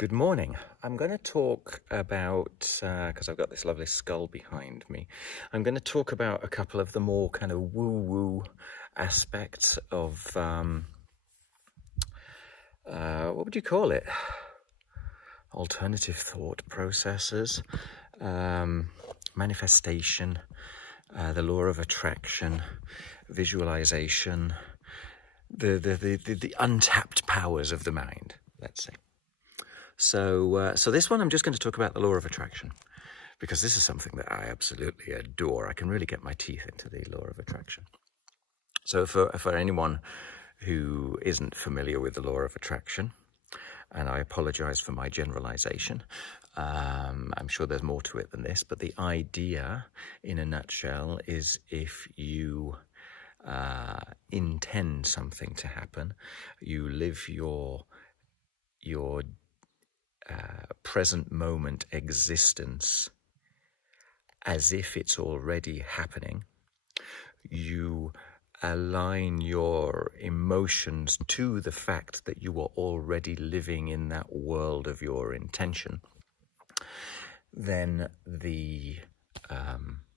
Good morning. I'm going to talk about, because I've got this lovely skull behind me, I'm going to talk about a couple of the more kind of woo-woo aspects of, what would you call it? Alternative thought processes, manifestation, the law of attraction, visualization, the untapped powers of the mind, let's say. So this one, I'm just going to talk about the law of attraction, because this is something that I absolutely adore. I can really get my teeth into the law of attraction. So for anyone who isn't familiar with the law of attraction, and I apologize for my generalization, I'm sure there's more to it than this, but the idea in a nutshell is if you intend something to happen, you live your present moment existence as if it's already happening. You align your emotions to the fact that you are already living in that world of your intention. Then the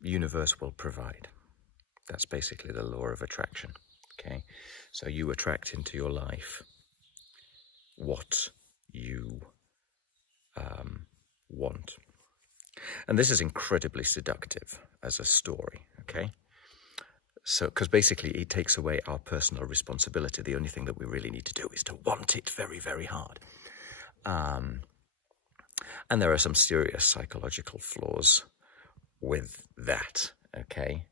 universe will provide. That's basically the law of attraction. Okay, so you attract into your life what you want. And this is incredibly seductive as a story, okay? So, because basically it takes away our personal responsibility. The only thing that we really need to do is to want it very, very hard. And there are some serious psychological flaws with that, okay?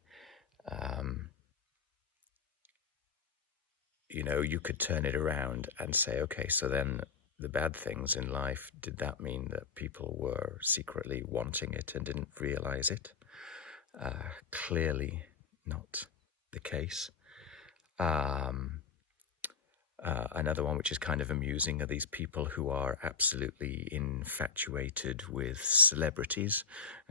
You could turn it around and say, okay, so then the bad things in life, did that mean that people were secretly wanting it and didn't realize it? Clearly not the case. Another one which is kind of amusing are these people who are absolutely infatuated with celebrities,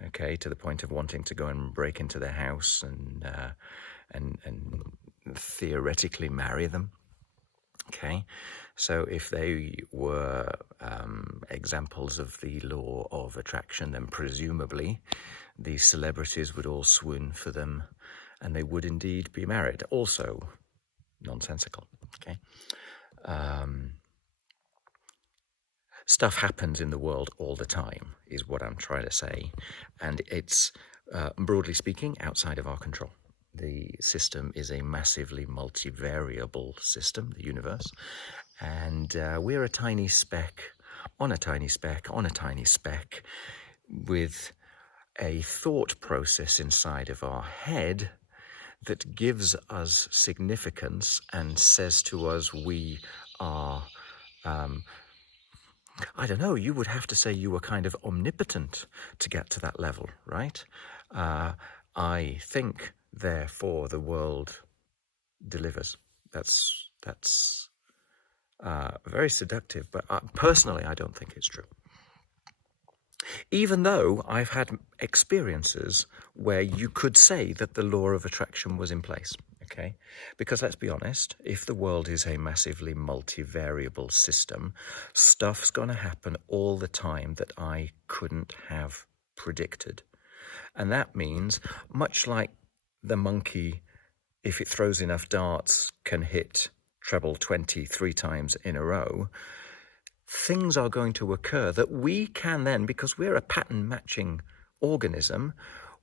okay, to the point of wanting to go and break into their house and theoretically marry them. Okay, so if they were examples of the law of attraction, then presumably the celebrities would all swoon for them and they would indeed be married. Also nonsensical, okay? Stuff happens in the world all the time, is what I'm trying to say. And it's, broadly speaking, outside of our control. The system is a massively multivariable system, the universe, and we're a tiny speck on a tiny speck on a tiny speck with a thought process inside of our head that gives us significance and says to us we are, I don't know, you would have to say you were kind of omnipotent to get to that level, right? I think, therefore the world delivers. That's very seductive, but personally I don't think it's true. Even though I've had experiences where you could say that the law of attraction was in place, okay? Because let's be honest, if the world is a massively multivariable system, stuff's going to happen all the time that I couldn't have predicted. And that means, much like the monkey, if it throws enough darts, can hit treble 23 times in a row, things are going to occur that we can then, because we're a pattern matching organism,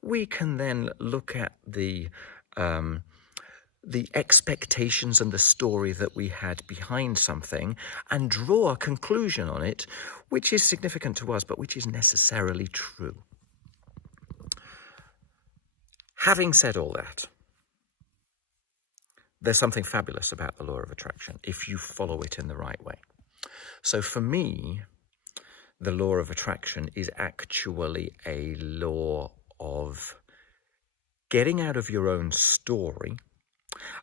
we can then look at the expectations and the story that we had behind something and draw a conclusion on it, which is significant to us, but which is necessarily true. Having said all that, there's something fabulous about the law of attraction if you follow it in the right way. So for me, the law of attraction is actually a law of getting out of your own story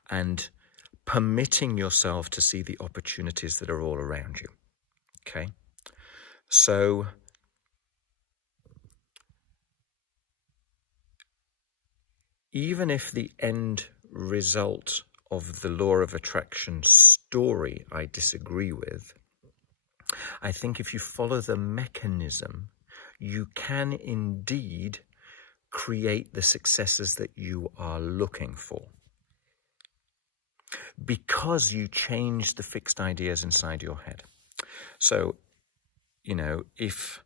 and permitting yourself to see the opportunities that are all around you. Okay? So even if the end result of the law of attraction story I disagree with, I think if you follow the mechanism, you can indeed create the successes that you are looking for, because you change the fixed ideas inside your head. So, if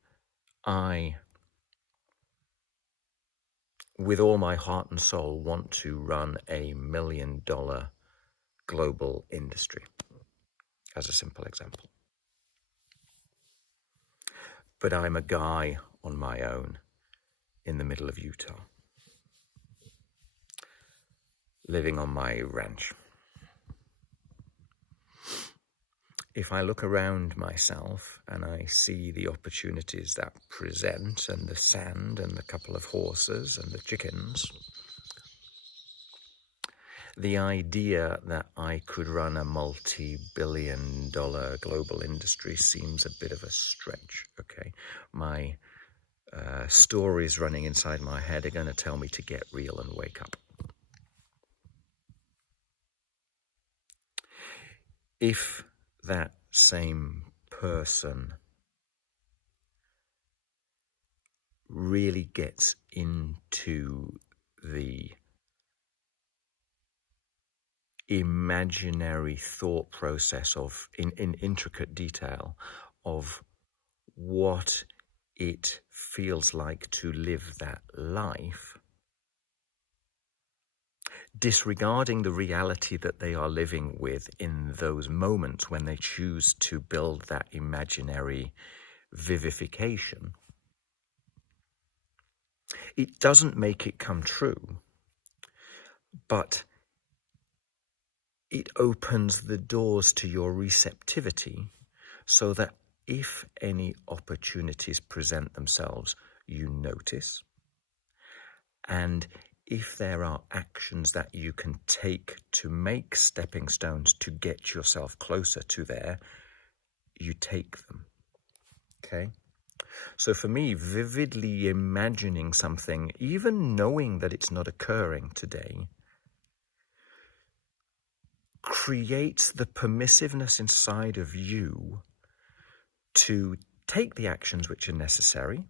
I, with all my heart and soul, want to run $1 million global industry, as a simple example, but I'm a guy on my own in the middle of Utah, living on my ranch. If I look around myself and I see the opportunities that present, and the sand and the couple of horses and the chickens, the idea that I could run a multi-billion-dollar global industry seems a bit of a stretch, okay? My stories running inside my head are going to tell me to get real and wake up. If that same person really gets into the imaginary thought process of, in intricate detail, of what it feels like to live that life, disregarding the reality that they are living with in those moments when they choose to build that imaginary vivification, it doesn't make it come true, but it opens the doors to your receptivity, so that if any opportunities present themselves, you notice. And if there are actions that you can take to make stepping stones to get yourself closer to there, you take them. Okay? So for me, vividly imagining something, even knowing that it's not occurring today, creates the permissiveness inside of you to take the actions which are necessary,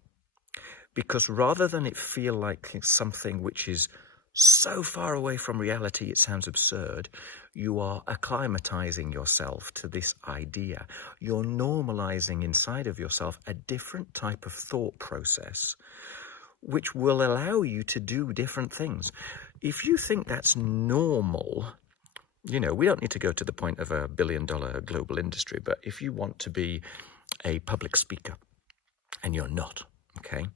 because rather than it feel like something which is so far away from reality it sounds absurd, you are acclimatizing yourself to this idea. You're normalizing inside of yourself a different type of thought process, which will allow you to do different things. If you think that's normal, we don't need to go to the point of $1 billion global industry, but if you want to be a public speaker, and you're not, okay?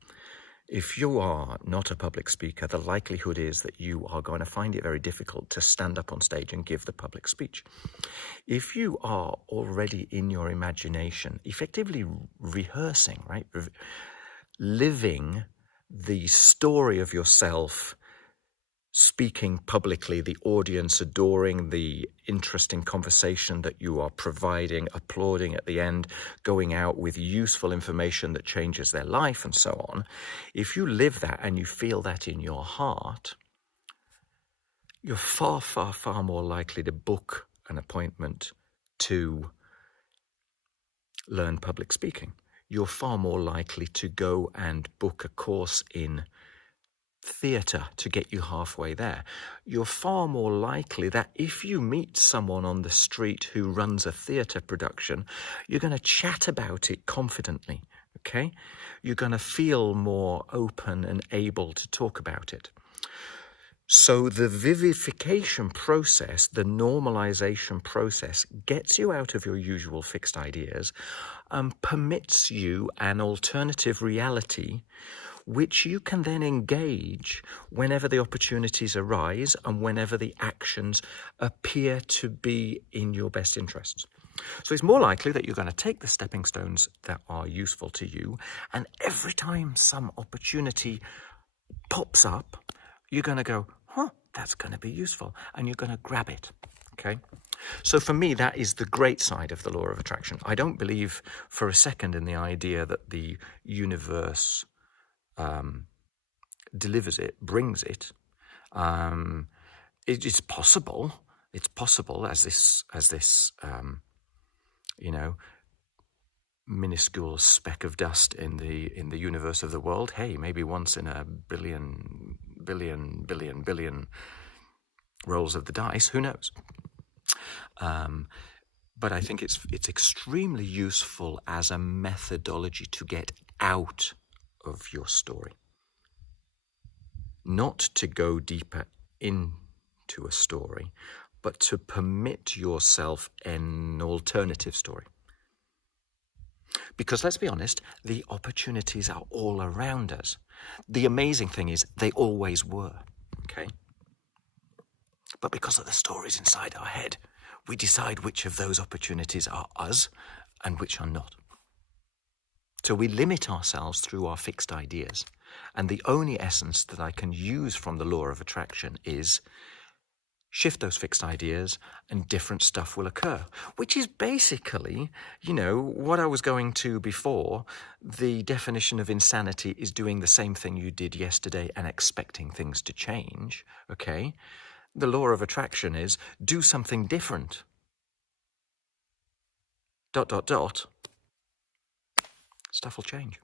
If you are not a public speaker, the likelihood is that you are going to find it very difficult to stand up on stage and give the public speech. If you are already in your imagination, effectively rehearsing, right? Living the story of yourself, speaking publicly, the audience adoring the interesting conversation that you are providing, applauding at the end, going out with useful information that changes their life and so on. If you live that and you feel that in your heart, you're far, far, far more likely to book an appointment to learn public speaking. You're far more likely to go and book a course in theatre to get you halfway there. You're far more likely that if you meet someone on the street who runs a theatre production, you're going to chat about it confidently, okay? You're going to feel more open and able to talk about it. So the vivification process, the normalization process, gets you out of your usual fixed ideas and permits you an alternative reality which you can then engage whenever the opportunities arise and whenever the actions appear to be in your best interests. So it's more likely that you're going to take the stepping stones that are useful to you, and every time some opportunity pops up, you're going to go, that's going to be useful, and you're going to grab it, okay? So for me, that is the great side of the law of attraction. I don't believe for a second in the idea that the universe delivers it, brings it. It's possible. It's possible as this minuscule speck of dust in the universe of the world. Hey, maybe once in a billion rolls of the dice, who knows? But I think it's extremely useful as a methodology to get out of your story. Not to go deeper into a story, but to permit yourself an alternative story. Because let's be honest, the opportunities are all around us. The amazing thing is they always were, okay? But because of the stories inside our head, we decide which of those opportunities are us and which are not. So we limit ourselves through our fixed ideas. And the only essence that I can use from the law of attraction is shift those fixed ideas and different stuff will occur, which is basically, what I was going to before. The definition of insanity is doing the same thing you did yesterday and expecting things to change, okay? The law of attraction is do something different. ... Stuff will change.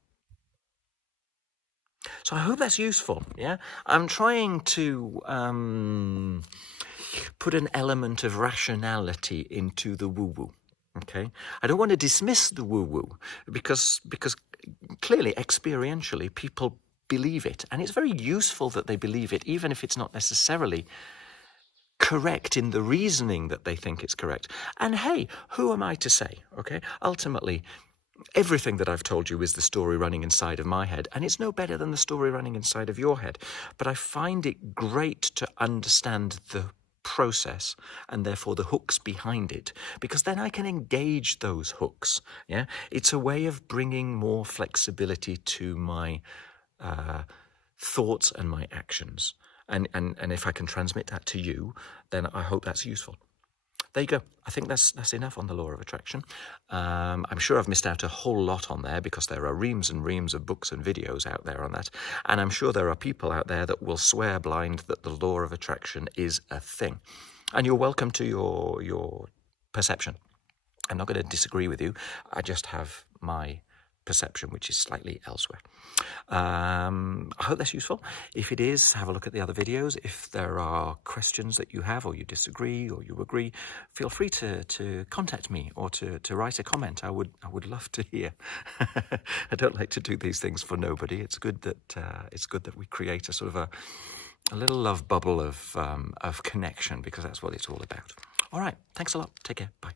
So I hope that's useful, yeah? I'm trying to put an element of rationality into the woo-woo, okay? I don't want to dismiss the woo-woo because clearly, experientially, people believe it. And it's very useful that they believe it, even if it's not necessarily correct in the reasoning that they think it's correct. And hey, who am I to say, okay? Ultimately, everything that I've told you is the story running inside of my head, and it's no better than the story running inside of your head. But I find it great to understand the process and therefore the hooks behind it, because then I can engage those hooks. Yeah, it's a way of bringing more flexibility to my thoughts and my actions. And if I can transmit that to you, then I hope that's useful. There you go. I think that's enough on the law of attraction. I'm sure I've missed out a whole lot on there because there are reams and reams of books and videos out there on that. And I'm sure there are people out there that will swear blind that the law of attraction is a thing. And you're welcome to your perception. I'm not going to disagree with you. I just have my perception, which is slightly elsewhere. I hope that's useful. If it is, have a look at the other videos. If there are questions that you have, or you disagree, or you agree, feel free to contact me or to write a comment. I would love to hear. I don't like to do these things for nobody. It's good that we create a sort of a little love bubble of connection, because that's what it's all about. All right, thanks a lot. Take care. Bye.